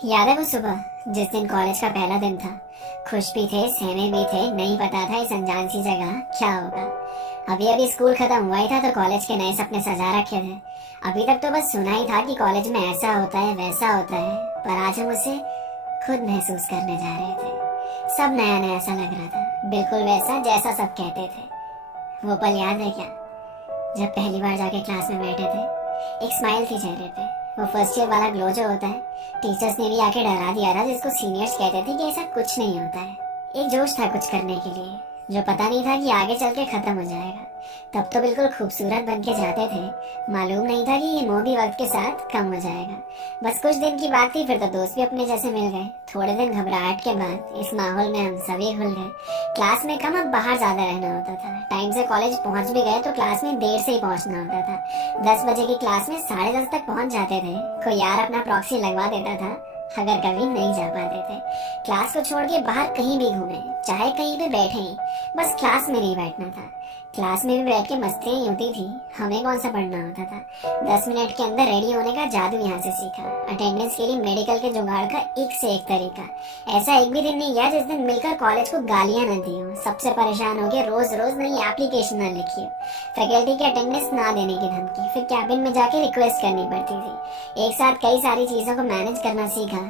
याद है वो सुबह जिस दिन कॉलेज का पहला दिन था। खुश भी थे, सहमे भी थे, नहीं पता था इस अनजान सी जगह क्या होगा। अभी अभी स्कूल खत्म हुआ ही था तो कॉलेज के नए सपने सजा रखे थे। अभी तक तो बस सुना ही था कि कॉलेज में ऐसा होता है वैसा होता है, पर आज हम उसे खुद महसूस करने जा रहे थे। सब नया नया सा लग रहा था, बिल्कुल वैसा जैसा सब कहते थे। वो पल याद है क्या, जब पहली बार जाके क्लास में बैठे थे? एक स्माइल थी चेहरे पे, वो फर्स्ट ईयर वाला ग्लो जो होता है। टीचर्स ने भी आके डरा दिया था, जिसको सीनियर्स कहते थे कि ऐसा कुछ नहीं होता है। एक जोश था कुछ करने के लिए, जो पता नहीं था कि आगे चल के खत्म हो जाएगा। तब तो बिल्कुल खूबसूरत बन के जाते थे, मालूम नहीं था कि ये मोह भी वक्त के साथ कम हो जाएगा। बस कुछ दिन की बात थी, फिर तो दोस्त भी अपने जैसे मिल गए। थोड़े दिन घबराहट के बाद इस माहौल में हम सभी घुल गए। क्लास में कम, अब बाहर ज्यादा रहना होता था। टाइम से कॉलेज पहुंच भी गए तो क्लास में देर से ही पहुंचना होता था। 10 बजे की क्लास में 10:30 तक पहुंच जाते थे। कोई यार अपना प्रॉक्सी लगवा देता था अगर कभी नहीं जा पाते थे। क्लास को छोड़ के बाहर कहीं भी घूमे, चाहे कहीं पे बैठे, बस क्लास में नहीं बैठना था। क्लास में भी बैठ के मस्तियां ही होती थी, हमें कौन सा पढ़ना होता था। 10 मिनट के अंदर रेडी होने का जादू यहाँ से सीखा। अटेंडेंस के लिए मेडिकल के जुगाड़ का एक से एक तरीका। ऐसा एक भी दिन नहीं गया जिस दिन मिलकर कॉलेज को गालियां न दी हो, सबसे परेशान हो गए, रोज रोज नई एप्लीकेशन न लिखी हो, फैकल्टी के अटेंडेंस ना देने की धमकी, फिर कैबिन में जाके रिक्वेस्ट करनी पड़ती थी। एक साथ कई सारी चीजों को मैनेज करना सीखा।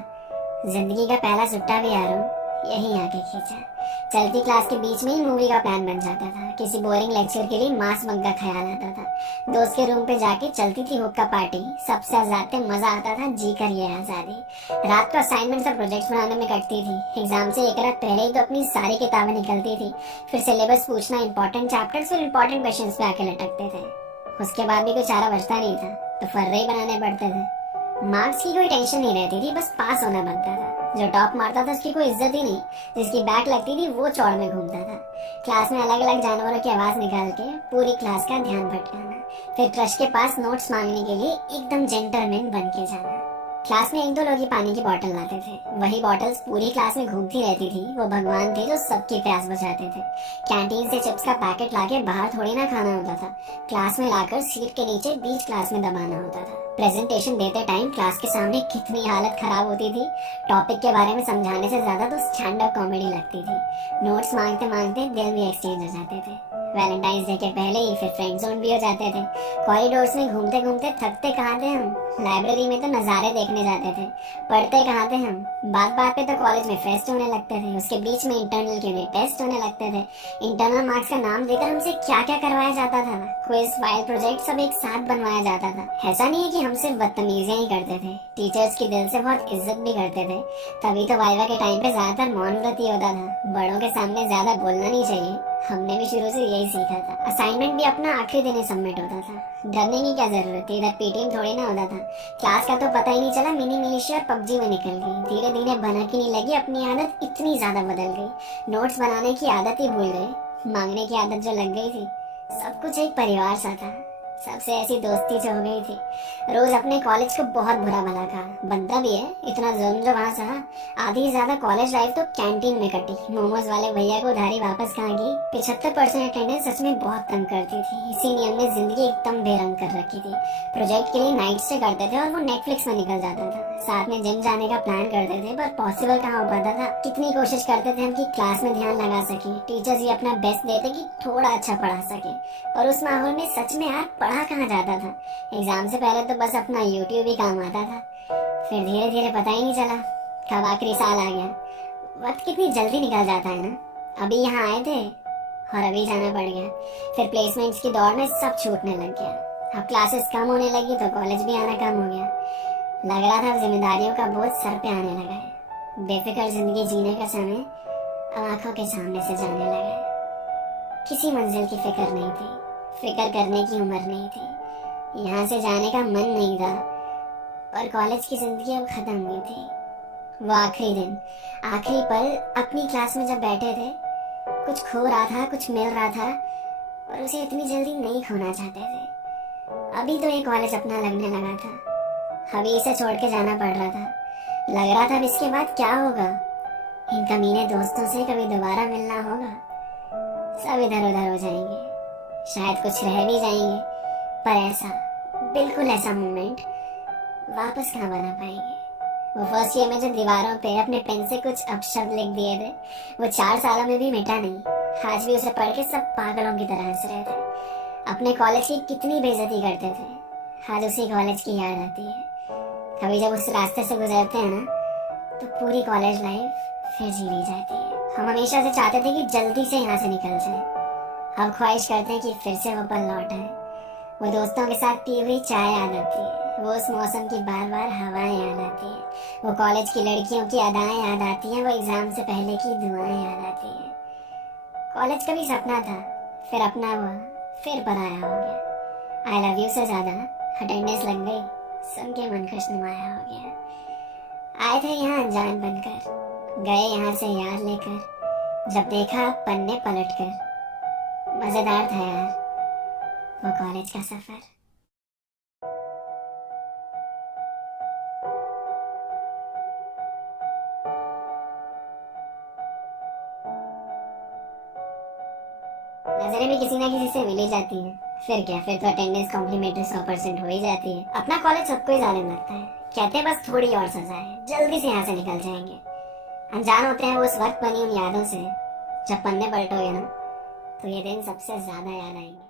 जिंदगी का पहला सुट्टा भी यारों यही आके खींचा। चलती क्लास के बीच में ही मूवी का प्लान बन जाता था। किसी बोरिंग लेक्चर के लिए मास बंक का ख्याल आता था। दोस्त के रूम पे जाके चलती थी हुक्का पार्टी। सबसे ज्यादा मजा आता था जी कर ये आजादी। रात को असाइनमेंट्स और प्रोजेक्ट्स बनाने में कटती थी। एग्जाम से एक रात पहले ही तो अपनी सारी किताबें निकलती थी। फिर सिलेबस पूछना, इंपॉर्टेंट चैप्टर्स फिर इंपॉर्टेंट क्वेश्चंस पे आके लटकते थे। उसके बाद भी कोई चारा बचता नहीं था तो फर्रे ही बनाने पड़ते थे। मार्क्स की कोई टेंशन नहीं रहती थी, बस पास होना बनता था। जो टॉप मारता था उसकी कोई इज्जत ही नहीं, जिसकी बैक लगती थी वो चौड़ में घूमता था। क्लास में अलग अलग जानवरों की आवाज निकाल के पूरी क्लास का ध्यान भटकाना, फिर क्रश के पास नोट्स मांगने के लिए एकदम जेंटलमैन बन के जाना। क्लास में एक दो लोग ही पानी की बोतल लाते थे, वही बॉटल्स पूरी क्लास में घूमती रहती थी। वो भगवान थे जो सबकी प्यास बुझाते थे। कैंटीन से चिप्स का पैकेट लाके बाहर थोड़ी ना खाना होता था, क्लास में लाकर सीट के नीचे बीच क्लास में दबाना होता था। प्रेजेंटेशन देते टाइम क्लास के सामने कितनी हालत खराब होती थी। टॉपिक के बारे में समझाने से ज्यादा तो स्टैंड अप कॉमेडी लगती थी। नोट्स मांगते मांगते दिल भी एक्सचेंज हो जाते थे। वैलेंटाइंस डे के पहले ही फिर फ्रेंड जोन भी हो जाते थे। कॉरिडोर्स में घूमते घूमते थकते कहाँ थे हम, लाइब्रेरी में तो नज़ारे देखने जाते थे। पढ़ते कहाँ थे हम, बात बात पे तो कॉलेज में फेस्ट होने लगते थे। उसके बीच में इंटरनल के लिए टेस्ट होने लगते थे। इंटरनल मार्क्स का नाम देकर हमसे क्या क्या करवाया जाता था। क्विज, फाइल, प्रोजेक्ट सब एक साथ बनवाया जाता था। ऐसा नहीं है कि हम सिर्फ बदतमीजियां ही करते थे, टीचर्स की दिल से बहुत इज्जत भी करते थे। तभी तो वाइवा के टाइम पे ज्यादातर मौन व्रत ही होता था। बड़ों के सामने ज्यादा बोलना नहीं चाहिए, हमने भी शुरू से यही सीखा था। असाइनमेंट भी अपना आखिरी दिन ही सबमिट होता था, डरने की क्या जरूरत थी, इधर पीटीएम थोड़ी ना होता था। क्लास का तो पता ही नहीं चला, मिनी मिलिशिया और पबजी में निकल गई। धीरे धीरे भनक ही नहीं लगी, अपनी आदत इतनी ज्यादा बदल गई। नोट्स बनाने की आदत ही भूल गए, मांगने की आदत जो लग गई थी। सब कुछ एक परिवार सा था, सबसे ऐसी दोस्ती जो हो गई थी। रोज अपने कॉलेज को बहुत बुरा भला कहा, बनता भी है, इतना जुल्म जो वहाँ सहा। आधी से ज्यादा कॉलेज लाइफ तो कैंटीन में कटी। मोमोज वाले भैया को उधारी वापस कहाँ की। 75% अटेंडेंस सच में बहुत तंग करती थी। इसी नियम ने जिंदगी एकदम बेरंग कर रखी थी। प्रोजेक्ट के लिए नाइट से करते थे और वो नेटफ्लिक्स में निकल जाता था। साथ में जिम जाने का प्लान करते थे, पर पॉसिबल कहाँ हो पाता था। कितनी कोशिश करते थे हम कि क्लास में ध्यान लगा सके, टीचर्स भी अपना बेस्ट देते कि थोड़ा अच्छा पढ़ा सके, पर उस माहौल में सच में यार पढ़ा कहाँ जाता था। एग्जाम से पहले तो बस अपना यूट्यूब ही काम आता था। फिर धीरे धीरे पता ही नहीं चला कब आखिरी साल आ गया। वक्त कितनी जल्दी निकल जाता है ना। अभी यहाँ आए थे और अभी जाना पड़ गया। फिर प्लेसमेंट्स की दौड़ में सब छूटने लग गया। अब क्लासेस कम होने लगी तो कॉलेज भी आना कम हो गया। लग रहा था जिम्मेदारियों का बोझ सर पे आने लगा है। बेफिक्र जिंदगी जीने का समय अब आंखों के सामने से जाने लगा है। किसी मंजिल की फिक्र नहीं थी, फिक्र करने की उम्र नहीं थी, यहाँ से जाने का मन नहीं था। और कॉलेज की जिंदगी अब खत्म हुई थी। वो आखिरी दिन, आखिरी पल अपनी क्लास में जब बैठे थे, कुछ खो रहा था, कुछ मिल रहा था, और उसे इतनी जल्दी नहीं खोना चाहते थे। अभी तो ये कॉलेज अपना लगने लगा था, अभी इसे छोड़ के जाना पड़ रहा था। लग रहा था अब इसके बाद क्या होगा, इन कमीने दोस्तों से कभी दोबारा मिलना होगा। सब इधर उधर हो जाएंगे, शायद कुछ रह भी जाएंगे, पर ऐसा, बिल्कुल ऐसा मोमेंट वापस कहाँ बना पाएंगे। वो फर्स्ट ईयर में जो दीवारों पे अपने पेन से कुछ अपशब्द लिख दिए थे, वो 4 सालों में भी मिटा नहीं। आज भी उसे पढ़ के सब पागलों की तरह हंस रहे थे। अपने कॉलेज की कितनी बेइज्जती करते थे, आज उसी कॉलेज की याद आती है। कभी जब उस रास्ते से गुजरते हैं ना, तो पूरी कॉलेज लाइफ फिर जी ली जाती है। हम हमेशा से चाहते थे कि जल्दी से यहाँ से निकल जाए। अब ख्वाहिश करते हैं कि फिर से वो पल लौट आए। वो दोस्तों के साथ पी हुई चाय याद आती है, वो उस मौसम की बार बार हवाएं याद आती है, वो कॉलेज की लड़कियों की अदाएं याद आती हैं, वो एग्जाम से पहले की दुआएं याद आती हैं। कॉलेज कभी सपना था, फिर अपना हुआ, फिर पराया हो गया। आई लव यू से ज्यादा अटेंडेंस लग गई, सुन के मन खुशनुमाया हो गया। आए थे यहाँ अनजान बनकर, गए यहाँ से यार लेकर, जब देखा पन्ने पलट कर। मजेदार था यार वो कॉलेज का सफर। नजरें भी किसी ना किसी से मिल ही जाती हैं। फिर क्या, फिर तो अटेंडेंस कॉम्प्लीमेंट्री 100% हो ही जाती है। अपना कॉलेज सबको ही जालिम लगता है, कहते हैं बस थोड़ी और सजा है, जल्दी से यहाँ से निकल जाएंगे। अनजान होते हैं वो उस वक्त बनी उन यादों से। जब पन्ने पलटोगे ना, तो ये दिन सबसे ज्यादा याद आएंगे।